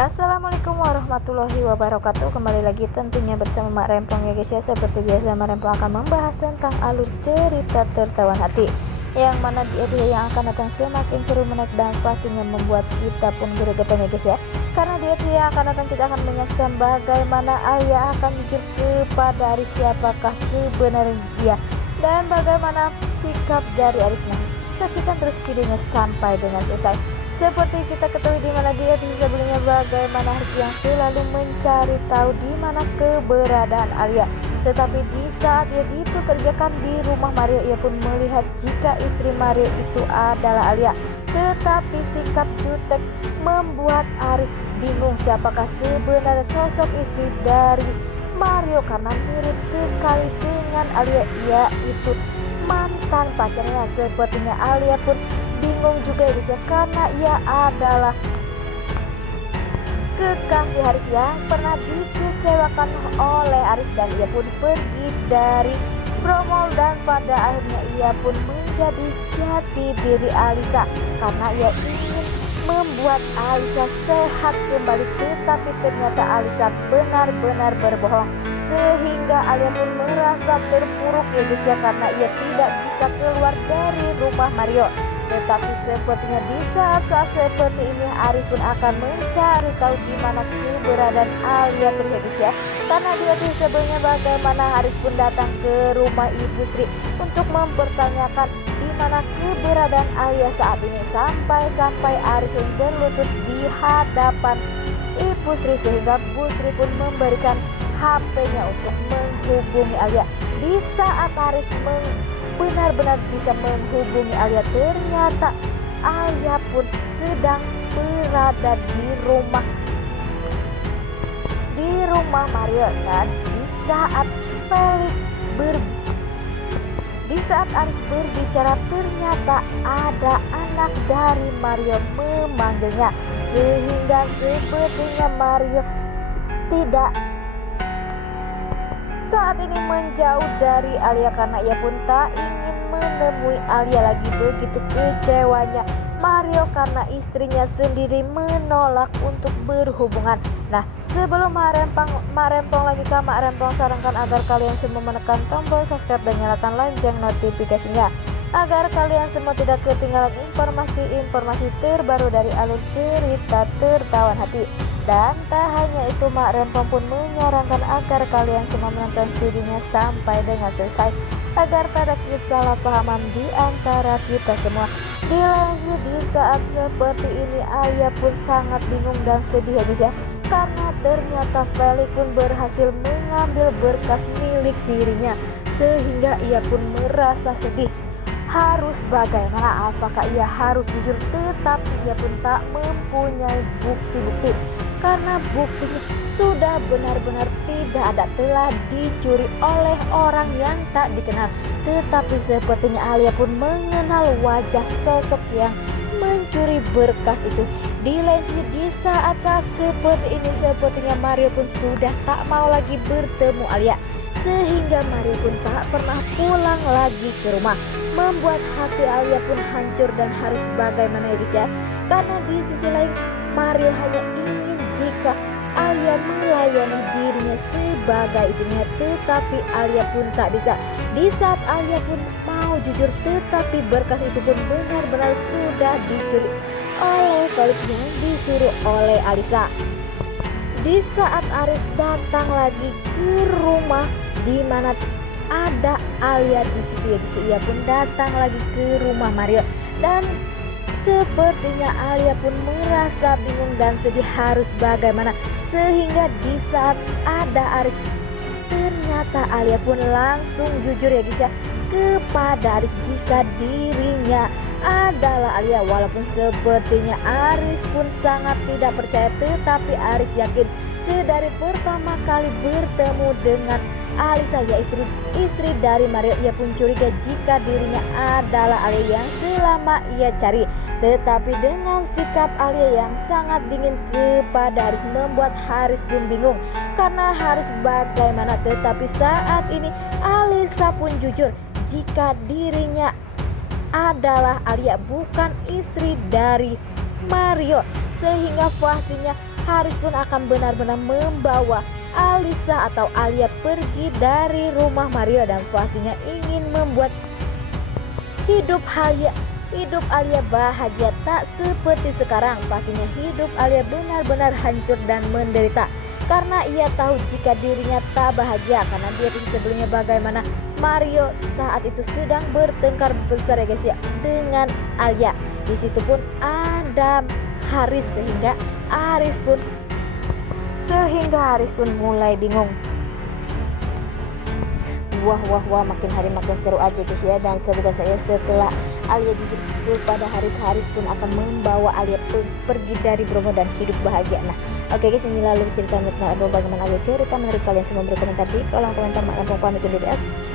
Assalamualaikum warahmatullahi wabarakatuh. Kembali lagi tentunya bersama Mak Rempong ya guys ya. Seperti biasa Mak Rempong akan membahas tentang alur cerita tertawan hati, yang mana di episode yang akan datang semakin seru, menarik dan pastinya membuat kita pun gregetan ya guys ya. Karena di episode yang akan datang kita akan menyaksikan bagaimana Alia akan jujur kepada Aris siapakah sebenarnya dia dan bagaimana sikap dari Aris. Nah, saksikan terus videonya sampai dengan selesai. Seperti kita ketahui di mana dia sebelumnya bagaimana Aris yang selalu mencari tahu di mana keberadaan Alia. Tetapi di saat dia dipekerjakan di rumah Mario, ia pun melihat jika istri Mario itu adalah Alia. Tetapi sikap jutek membuat Aris bingung siapakah sebenarnya sosok istri dari Mario, karena mirip sekali dengan Alia, yaitu mantan pacarnya. Sepertinya Alia pun bingung juga ya guys ya, karena ia adalah kekasih Aris yang pernah dikecewakan oleh Aris, dan ia pun pergi dari Bromol dan pada akhirnya ia pun menjadi jati diri Alisa karena ia ingin membuat Alisa sehat kembali. Tetapi ternyata Alisa benar-benar berbohong, sehingga Alia pun merasa terpuruk ya guys ya, karena ia tidak bisa keluar dari rumah Mario. Tetapi sepertinya di saat-saat seperti ini Aris pun akan mencari tahu di mana keberadaan Alia terus ya, karena dia sebelumnya bagaimana Aris pun datang ke rumah Ibu Sri untuk mempertanyakan di mana keberadaan Alia saat ini, sampai Aris pun berlutut di hadapan Ibu Sri sehingga Bu Sri pun memberikan HP-nya untuk menghubungi Alia. Di saat Aris benar-benar bisa menghubungi Alia, ternyata Alia pun sedang berada di rumah Mario. Dan di saat Aris berbicara, ternyata ada anak dari Mario memanggilnya, sehingga sepertinya Mario tidak saat ini menjauh dari Alia karena ia pun tak ingin menemui Alia lagi. Begitu kecewanya Mario karena istrinya sendiri menolak untuk berhubungan. Nah, sebelum Mak Rempong lagi ke Mak Rempong sarankan agar kalian semua menekan tombol subscribe dan nyalakan lonceng notifikasinya agar kalian semua tidak ketinggalan informasi terbaru dari alur cerita tertawan hati. Dan tak hanya itu, Mak Rempong pun menyarankan agar kalian semua menonton videonya sampai dengan selesai agar tak ada kesalahpahaman di antara kita semua. Di saat seperti ini Alia pun sangat bingung dan sedih ya guys ya, karena ternyata Felix pun berhasil mengambil berkas milik dirinya, sehingga ia pun merasa sedih. Harus bagaimana? Apakah ia harus jujur? Tetapi ia pun tak mempunyai bukti-bukti, karena buktinya sudah benar-benar tidak ada, telah dicuri oleh orang yang tak dikenal. Tetapi sepertinya Alia pun mengenal wajah sosok yang mencuri berkas itu. Di saat-saat seperti ini sepertinya Mario pun sudah tak mau lagi bertemu Alia, sehingga Mario pun tak pernah pulang lagi ke rumah, membuat hati Alia pun hancur. Dan harus bagaimana ya guys ya, karena di sisi lain Mario hanya ingin jika Alia melayani dirinya sebagai istrinya, tetapi Alia pun tak bisa. Di saat Alia pun mau jujur, tetapi berkas itu pun benar-benar sudah dicuri oleh Felix yang disuruh oleh Alisa. Di saat Aris datang lagi ke rumah di mana ada Alia di situ ya guys, ia pun datang lagi ke rumah Mario, dan sepertinya Alia pun merasa bingung dan sedih harus bagaimana. Sehingga di saat ada Aris, ternyata Alia pun langsung jujur ya guys ya kepada Aris jika dirinya adalah Alia. Walaupun sepertinya Aris pun sangat tidak percaya, tetapi Aris yakin sedari pertama kali bertemu dengan Alisa, ya istri dari Mario, ia pun curiga jika dirinya adalah Alia yang selama ia cari. Tetapi dengan sikap Alia yang sangat dingin kepada Haris membuat Haris pun bingung karena harus bagaimana. Tetapi saat ini Alisa pun jujur jika dirinya adalah Alia, bukan istri dari Mario, sehingga pastinya Haris pun akan benar-benar membawa Alisa atau Alia pergi dari rumah Mario dan pastinya ingin membuat hidup Alia bahagia tak seperti sekarang. Pastinya hidup Alia benar-benar hancur dan menderita karena ia tahu jika dirinya tak bahagia karena dia sebelumnya bagaimana Mario saat itu sedang bertengkar besar ya guys ya dengan Alia. Di situ pun ada Haris sehingga Haris pun mulai bingung. Wah, makin hari makin seru aja guys ya. Dan semoga saya setelah Alia jujur kepada Haris pun akan membawa Alia pergi dari Bromo dan hidup bahagia. Nah oke guys, ini lalu cerita bagaimana Alia cerita. Menurut kalian semua berkomentar di kolom komentar. Maaf pamit undur diri.